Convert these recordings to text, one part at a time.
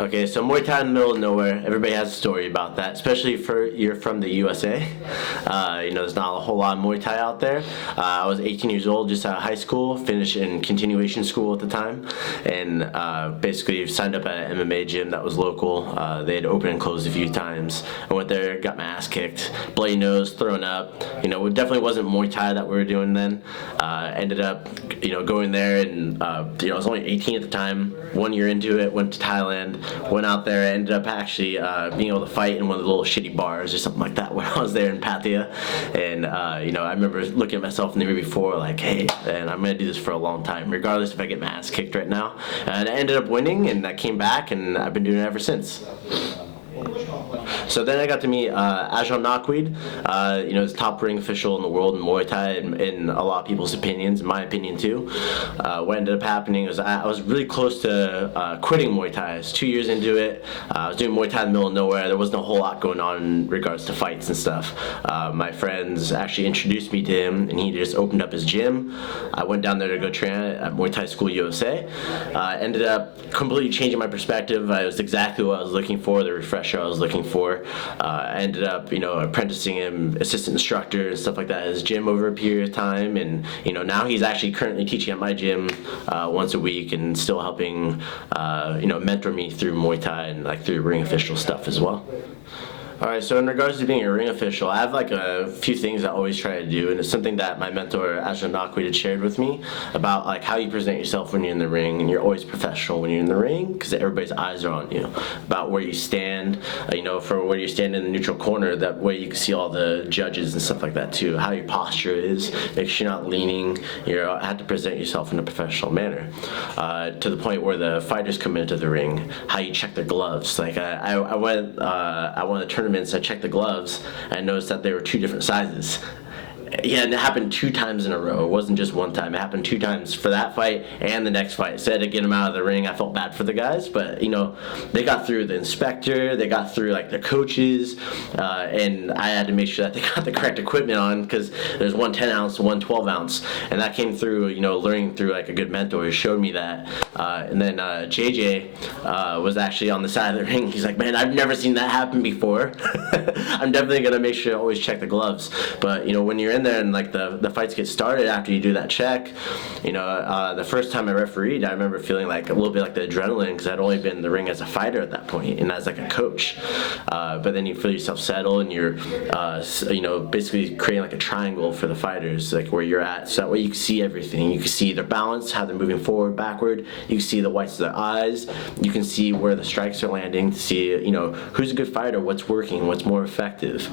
Okay, so Muay Thai in the middle of nowhere. Everybody has a story about that, especially if you're from the USA. There's not a whole lot of Muay Thai out there. I was 18 years old, just out of high school, finished in continuation school at the time, and basically signed up at an MMA gym that was local. They had opened and closed a few times. I went there, got my ass kicked, bloody nose, thrown up. It definitely wasn't Muay Thai that we were doing then. Ended up, going there, and I was only 18 at the time. 1 year into it, went to Thailand. Went out there, ended up actually being able to fight in one of the little shitty bars or something like that when I was there in Pattaya. And, I remember looking at myself in the mirror before, like, hey, man, I'm going to do this for a long time, regardless if I get my ass kicked right now. And I ended up winning, and I came back, and I've been doing it ever since. So then I got to meet Ajahn Nakweed. He's top ring official in the world in Muay Thai, in a lot of people's opinions, in my opinion too. What ended up happening was I was really close to quitting Muay Thai. I was 2 years into it. I was doing Muay Thai in the middle of nowhere. There wasn't a whole lot going on in regards to fights and stuff. My friends actually introduced me to him, and he just opened up his gym. I went down there to go train at Muay Thai School USA. Ended up completely changing my perspective. It was exactly what I was looking for, the refresher I was looking for. I ended up, apprenticing him, assistant instructor and stuff like that at his gym over a period of time, and now he's actually currently teaching at my gym once a week and still helping, mentor me through Muay Thai and through ring official stuff as well. Alright, so in regards to being a ring official, I have a few things I always try to do, and it's something that my mentor Ajahn Nakweed had shared with me about how you present yourself when you're in the ring, and you're always professional when you're in the ring because everybody's eyes are on you. About where you stand, for where you stand in the neutral corner, that way you can see all the judges and stuff like that too. How your posture is, make sure you're not leaning. You have to present yourself in a professional manner. To the point where the fighters come into the ring, how you check their gloves. I went at one of the tournaments. I checked the gloves and noticed that they were two different sizes. Yeah, and it happened 2 times in a row. It wasn't just one time. It happened 2 times for that fight and the next fight. So I had to get them out of the ring. I felt bad for the guys, but they got through the inspector, they got through the coaches, and I had to make sure that they got the correct equipment on because there's one 10 ounce, one 12 ounce, and that came through learning through a good mentor who showed me that. And then JJ was actually on the side of the ring. He's like, man, I've never seen that happen before. I'm definitely gonna make sure to always check the gloves. But when you're in there and the fights get started after you do that check, the first time I refereed, I remember feeling a little bit like the adrenaline because I'd only been in the ring as a fighter at that point and as a coach. But then you feel yourself settle and you're basically creating a triangle for the fighters, where you're at, so that way you can see everything. You can see their balance, how they're moving forward, backward. You can see the whites of their eyes. You can see where the strikes are landing to see who's a good fighter, what's working, what's more effective,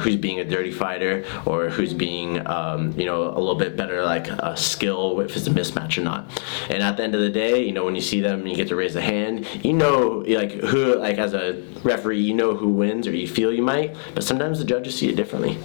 who's being a dirty fighter or who's being a little bit better skill, if it's a mismatch or not. And at the end of the day, when you see them and you get to raise a hand, who, as a referee, who wins, or you feel you might, but sometimes the judges see it differently.